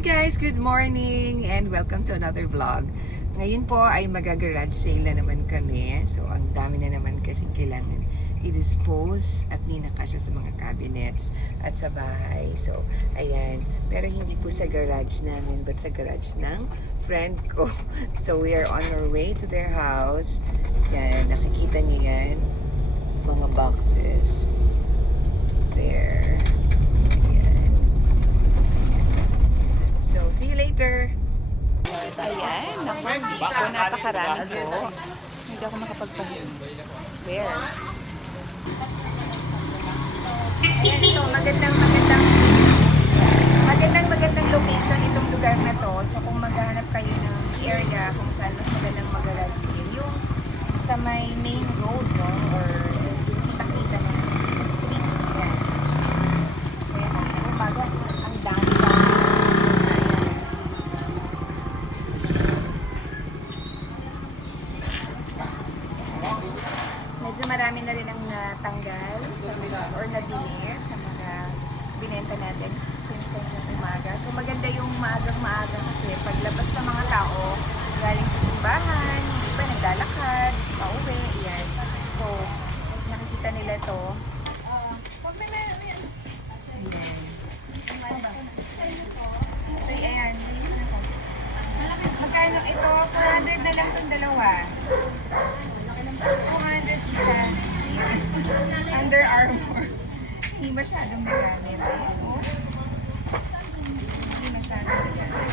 Hi guys! Good morning and welcome to another vlog. Ngayon po ay mag-garage sale na naman kami. So ang dami na naman kasi kailangan i-dispose at ninakasya sa mga cabinets at sa bahay. So ayan, pero hindi po sa garage namin but sa garage ng friend ko. So we are on our way to their house. Yan, nakikita niyo yan. Mga boxes. There. So, see you later! Ayan, naku, Diyos ko, napakarami ko. Hindi ako makapagpahinga. Where? Ayan, ito, magandang location itong lugar na to. So, kung maghahanap kayo ng area kung saan mas magandang mag-garage sale, yung sa may main road, no? Or sa kita-kita na sa street. Ayan. Ayan, ang umaga, ang dami. Medyo marami na rin ang natanggal sa mga, or nabili sa mga binenta natin since kanina umaga. So maganda yung maagang-maaga kasi paglabas ng mga tao galing sa simbahan, yung iba naglalakad, pauwi, yan. So nakikita nila to. Ito yan. Magkano ito? 400 na lang itong dalawa. 200 isa. Under Armour. Hindi masyadong nagamit. Ayan, oh. Hindi masyadong nagamit.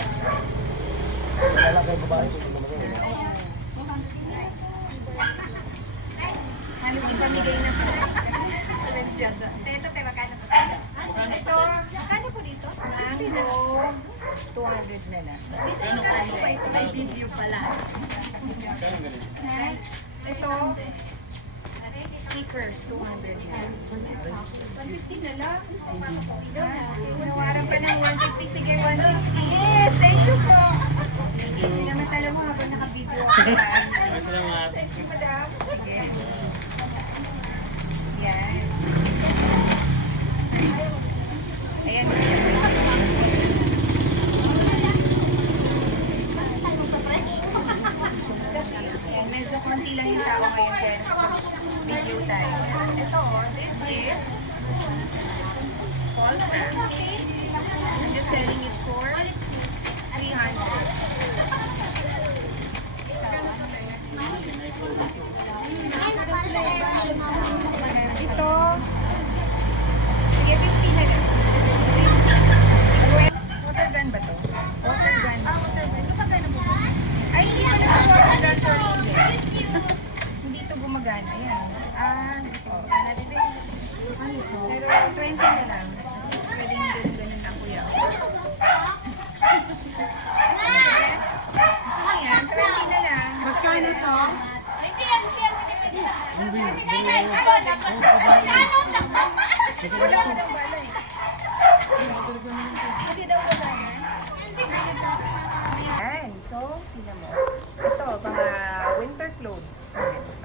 Ano, ipamigay na po. Ito, magkano po? Ito, magkano po dito? Mango, 200 na lang. Dito magkano po ito? May video pala. Ito, stickers, 200 na. 150 na lang? Nawaran pa ng 150. Sige, 150. Yes, thank you po. Hindi naman tala mo habang naka-video ako pa. Salamat. Thank you, madam. Sige. Yan. Ayan. Ayan, medyo konti lang yung tao ngayon kaya video tayo. Ito, this is fall fan. I'm just selling it for 300. Ito, sige, 50 na lang. Water gun ba to? Water gun. Ay, hindi ko na water gun. Sorry, hindi. Hindi ito gumagana. Ayan. Pero 20 na lang. It's pwedeng ganun ang kuya. Gusto mo yan? 20 na lang. Magkano to? Wala mo ng balay. Hindi daw wala yan. Ayan. So, tingnan mo. Ito, mga winter clothes.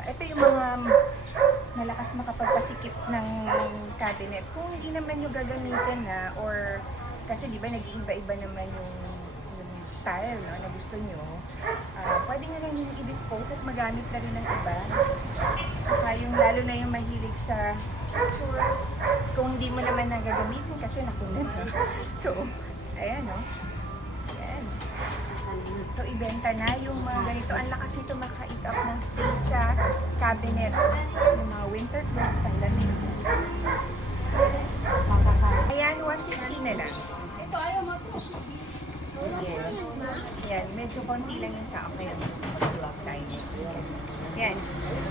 Ito yung mga malakas makapagpasikip ng cabinet. Kung hindi naman yung gagamitin na or kasi di ba nag-iiba-iba naman yung style, no, na gusto nyo, pwede nyo lang yung i-dispose at magamit na rin ng iba. Saka yung lalo na yung mahilig sa pictures, kung hindi mo naman nagagamitin kasi nakunan na. So, ayan, no? Ayan. So, ibenta na yung mga ganito. Ang lakas nito maka-eat up ng space sa cabinets. Yung mga winter clothes, pandamit. Ayan, 150 na lang. Ito, ayaw mo ito. Ayan. Ayan, medyo konti lang yung tao kaya mag-vlog tayo. Ayan.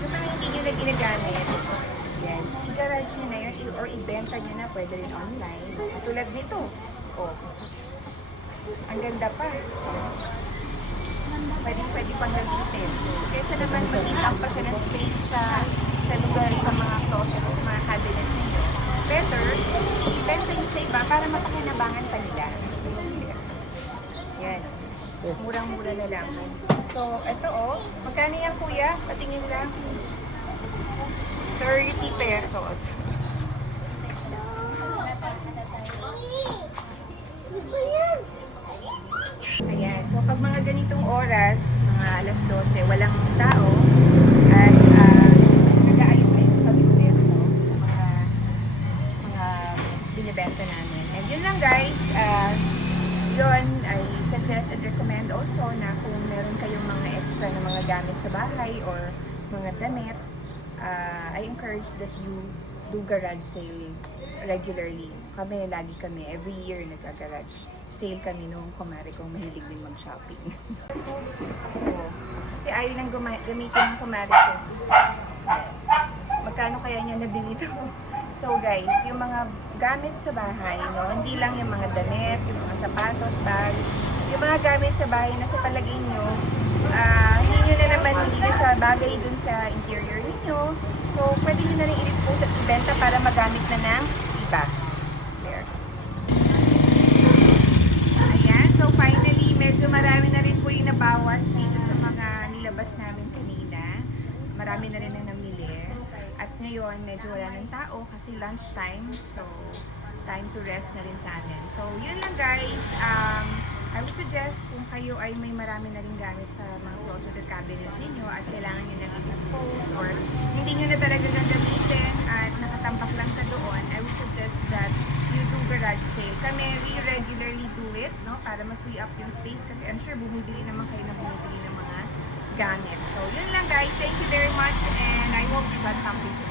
Yung mga hindi nyo na ginagamit, ayan, i-garage nyo na yun or i-benta nyo na, pwede rin online. Tulad nito. Oh. Ang ganda pa. Pwede pang gamitin. Kaysa naman mag-eat pa siya ng space sa lugar, sa mga closet, sa mga cabinets ninyo. Better, ibenta nyo sa iba para mapakinabangan pa nila. Yan. Murang-mura na lang. So, ito oh. Magkano yan kuya? Patingin lang. 30 pesos. Ano ba yan? mga ganitong oras, mga alas 12, walang tao, at nag-aayos-ayos kami ulit, no? Mga binibenta namin. And yun lang guys, yun, I suggest and recommend also na kung meron kayong mga extra na mga gamit sa bahay or mga damit, I encourage that you do garage sale regularly. Lagi kami, every year nag-garage sale kami nung kumari kong mahilig din mag-shopping. Kasi ayaw lang gamitin ng kumari ko. Magkano kaya niya nabili ito? So guys, yung mga gamit sa bahay, no, hindi lang yung mga damit, yung mga sapatos, bags, yung mga gamit sa bahay na sa palagay nyo, hindi nyo na naman, hindi na siya bagay dun sa interior ninyo. So, pwede nyo na rin i-dispose at ibenta para magamit na ng iba. There. Ayan, so finally, medyo marami na rin po yung nabawas dito sa mga nilabas namin kanina. Marami na rin ang namili. At ngayon, medyo wala ng tao kasi lunchtime. So, time to rest na rin sa amin. So, yun lang guys. I would suggest kung kayo ay may marami na rin gamit sa mga closet or cabinet ninyo at kailangan nyo nang i-dispose or hindi nyo na talaga gagamitin at nakatambak lang siya doon, I would suggest that you do garage sale. Kami, we regularly do it, no? Para mag-free up yung space kasi I'm sure bumibili naman kayo ng bumibili ng mga gamit. So, yun lang guys. Thank you very much and I hope you got something to